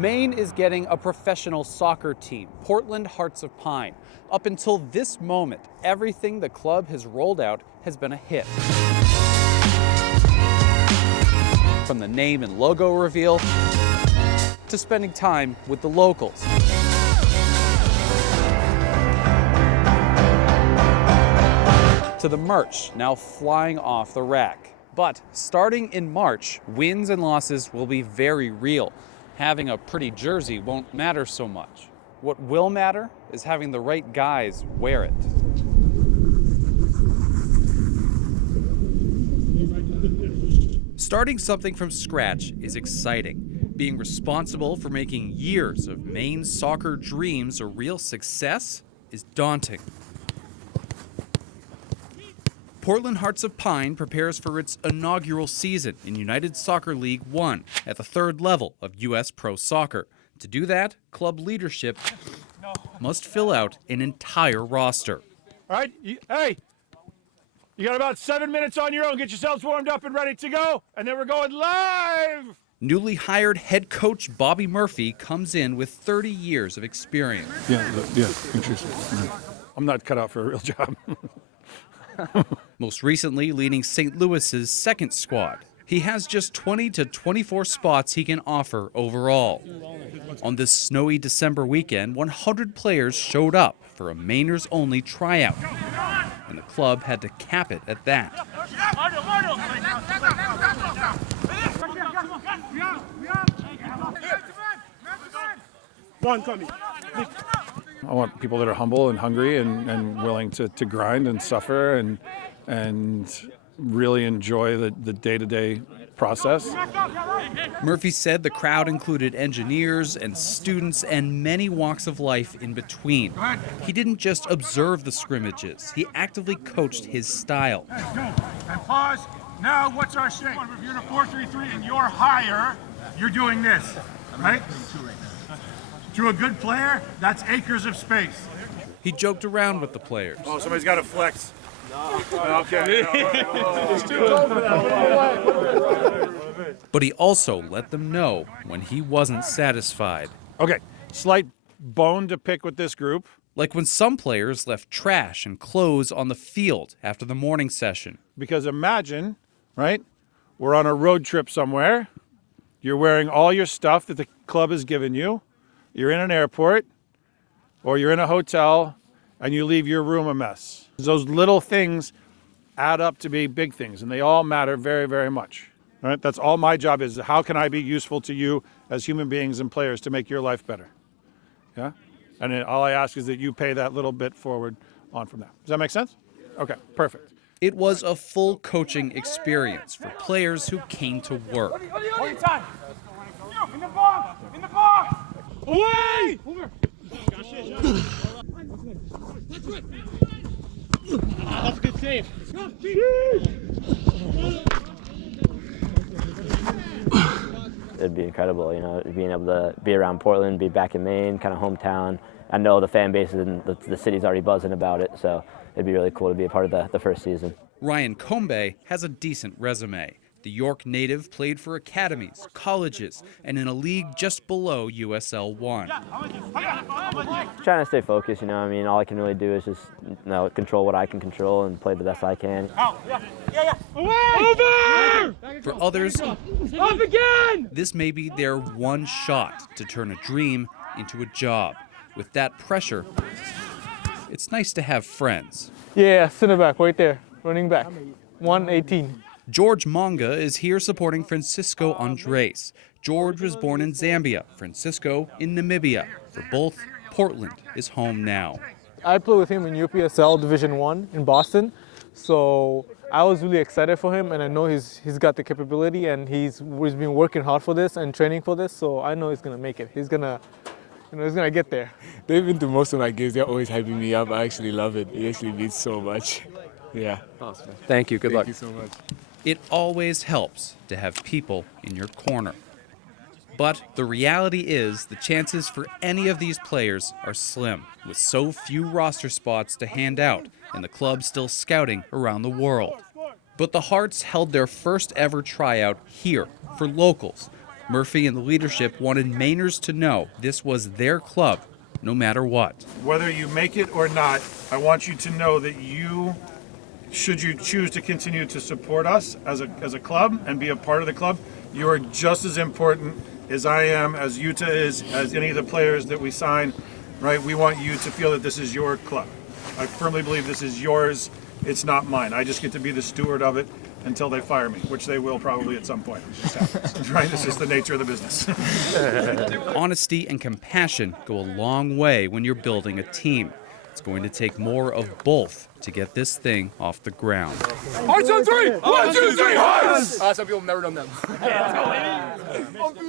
Maine is getting a professional soccer team, Portland Hearts of Pine. Up until this moment, everything the club has rolled out has been a hit. From the name and logo reveal to spending time with the locals. To the merch now flying off the rack. But starting in March, wins and losses will be very real. Having a pretty jersey won't matter so much. What will matter is having the right guys wear it. Starting something from scratch is exciting. Being responsible for making years of Maine soccer dreams a real success is daunting. Portland Hearts of Pine prepares for its inaugural season in United Soccer League 1 at the third level of U.S. Pro Soccer. To do that, club leadership must fill out an entire roster. All right, hey, you got about 7 minutes on your own. Get yourselves warmed up and ready to go, and then we're going live. Newly hired head coach Bobby Murphy comes in with 30 years of experience. Yeah, interesting. I'm not cut out for a real job. Most recently leading St. Louis's second squad. He has just 20 to 24 spots he can offer overall. On this snowy December weekend, 100 players showed up for a Mainers-only tryout, and the club had to cap it at that. One coming. I want people that are humble and hungry and willing to grind and suffer and really enjoy the day-to-day process. Murphy said the crowd included engineers and students and many walks of life in between. He didn't just observe the scrimmages, he actively coached his style. Let's go. And pause. Now, what's our shape? If you're in a 4-3-3 and you're higher, you're doing this, right? To a good player, that's acres of space. He joked around with the players. Oh, somebody's got to flex. No. Okay. It's too cold for that. But he also let them know when he wasn't satisfied. Okay, slight bone to pick with this group. Like when some players left trash and clothes on the field after the morning session. Because imagine, right, we're on a road trip somewhere. You're wearing all your stuff that the club has given you. You're in an airport or you're in a hotel and you leave your room a mess. Those little things add up to be big things, and they all matter very, very much. Right? That's all my job is. How can I be useful to you as human beings and players to make your life better? Yeah? And then all I ask is that you pay that little bit forward on from that. Does that make sense? Okay, perfect. It was a full coaching experience for players who came to work. One time. In the box! In the box! Away! That's a good save. It'd be incredible, being able to be around Portland, be back in Maine, kind of hometown. I know the fan base and the city's already buzzing about it, so it'd be really cool to be a part of the first season. Ryan Combe has a decent resume. The York native played for academies, colleges, and in a league just below USL 1. Trying to stay focused, all I can really do is just control what I can control and play the best I can. Over! For others, Up again! this may be their one shot to turn a dream into a job. With that pressure, it's nice to have friends. Yeah, center back, right there, running back, 118. George Monga is here supporting Francisco Andres. George was born in Zambia, Francisco in Namibia. For both, Portland is home now. I played with him in UPSL Division 1 in Boston, so I was really excited for him, and I know he's got the capability, and he's been working hard for this and training for this, so I know he's gonna make it. He's gonna get there. They've been to most of my games. They're always hyping me up. I actually love it. It actually means so much. Yeah. Awesome. Thank you. Good luck. Thank you so much. It always helps to have people in your corner. But the reality is the chances for any of these players are slim, with so few roster spots to hand out and the club still scouting around the world. But the Hearts held their first ever tryout here for locals. Murphy and the leadership wanted Mainers to know this was their club, no matter what. Whether you make it or not, I want you to know that should you choose to continue to support us as a club and be a part of the club, you are just as important as I am, as Utah is, as any of the players that we sign, right? We want you to feel that this is your club. I firmly believe this is yours. It's not mine. I just get to be the steward of it until they fire me, which they will probably at some point. It just happens, right? It's just the nature of the business. Honesty and compassion go a long way when you're building a team. It's going to take more of both to get this thing off the ground. Hearts on three! 1, 2, 3, hearts! Some people have never done them.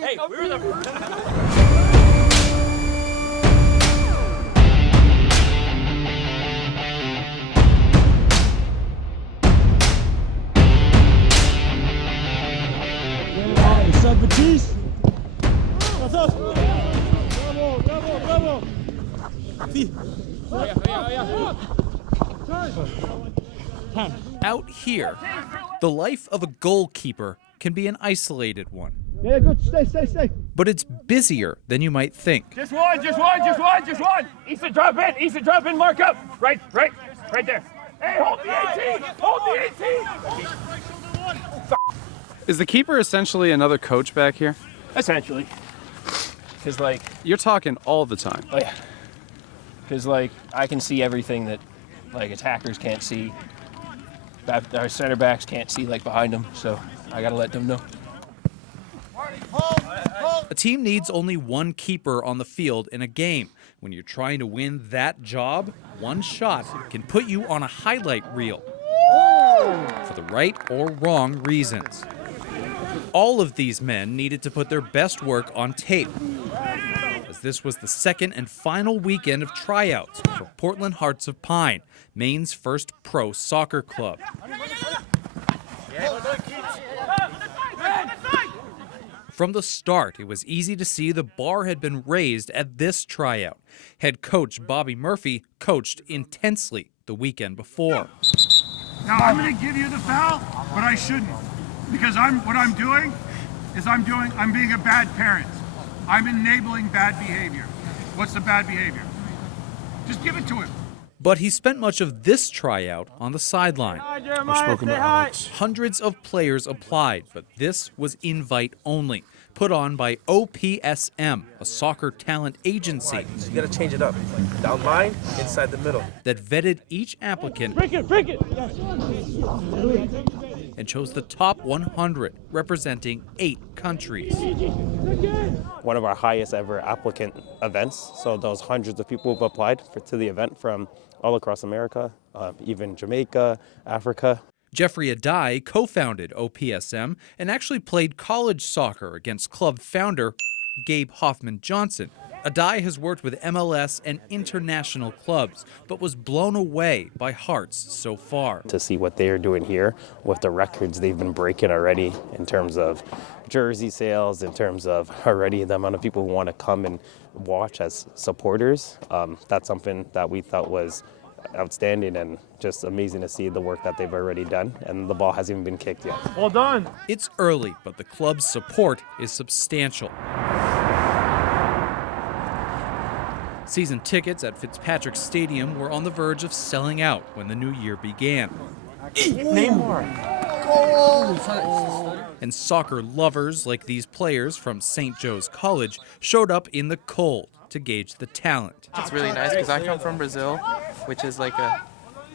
Hey, we were the... Out here, the life of a goalkeeper can be an isolated one. Yeah, good. Stay. But it's busier than you might think. Just one. Easton, drop in, mark up. Right there. Hey, hold the 18! Is the keeper essentially another coach back here? Essentially. Because, You're talking all the time. oh yeah. Because, I can see everything that, attackers can't see. Our center backs can't see, behind them, so I gotta let them know. A team needs only one keeper on the field in a game. When you're trying to win that job, one shot can put you on a highlight reel for the right or wrong reasons. All of these men needed to put their best work on tape, as this was the second and final weekend of tryouts for Portland Hearts of Pine, Maine's first pro soccer club. From the start, it was easy to see the bar had been raised at this tryout. Head coach Bobby Murphy coached intensely the weekend before. Now I'm going to give you the foul, but I shouldn't, because I'm being a bad parent. I'm enabling bad behavior. What's the bad behavior? Just give it to him. But he spent much of this tryout on the sideline. Hundreds of players applied, but this was invite only, put on by OPSM, a soccer talent agency. So you gotta change it up. Down line, inside the middle. That vetted each applicant Break it! and chose the top 100, representing 8 countries. One of our highest ever applicant events. So those hundreds of people who've applied to the event from all across America, even Jamaica, Africa. Jeffrey Adai co-founded OPSM and actually played college soccer against club founder Gabe Hoffman-Johnson. Adai has worked with MLS and international clubs, but was blown away by Hearts so far. To see what they're doing here with the records they've been breaking already in terms of jersey sales, in terms of already the amount of people who want to come and watch as supporters, that's something that we thought was outstanding and just amazing to see the work that they've already done, and the ball hasn't even been kicked yet. Well done. It's early, but the club's support is substantial. Season tickets at Fitzpatrick Stadium were on the verge of selling out when the new year began. And soccer lovers like these players from St. Joe's College showed up in the cold to gauge the talent. It's really nice because I come from Brazil, which is like a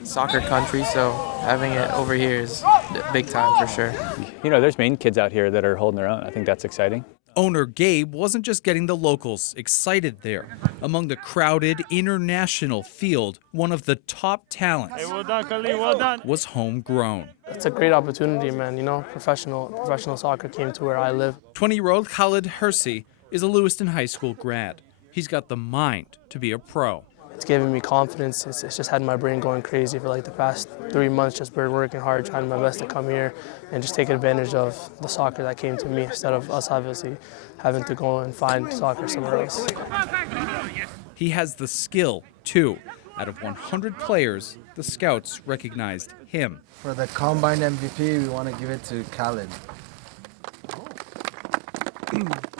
soccer country, so having it over here is big time for sure. You know, there's Maine kids out here that are holding their own. I think that's exciting. Owner Gabe wasn't just getting the locals excited there. Among the crowded international field, one of the top talents was homegrown. It's a great opportunity, man. You know, professional soccer came to where I live. 20-year-old Khalid Hersey is a Lewiston High School grad. He's got the mind to be a pro. It's given me confidence. It's just had my brain going crazy for like the past 3 months, just been working hard, trying my best to come here and just take advantage of the soccer that came to me instead of us obviously having to go and find soccer somewhere else. He has the skill, too. Out of 100 players, the scouts recognized him. For the combined MVP, we want to give it to Khalid.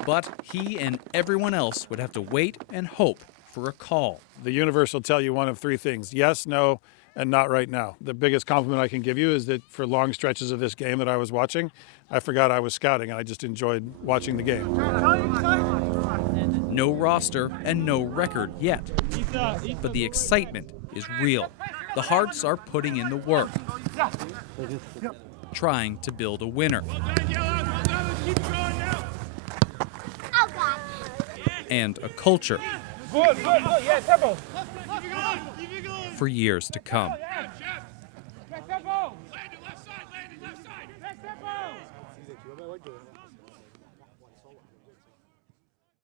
But he and everyone else would have to wait and hope for a call. The universe will tell you one of three things: yes, no, and not right now. The biggest compliment I can give you is that for long stretches of this game that I was watching, I forgot I was scouting and I just enjoyed watching the game. No roster and no record yet, but the excitement is real. The Hearts are putting in the work, trying to build a winner. And a culture for years to come.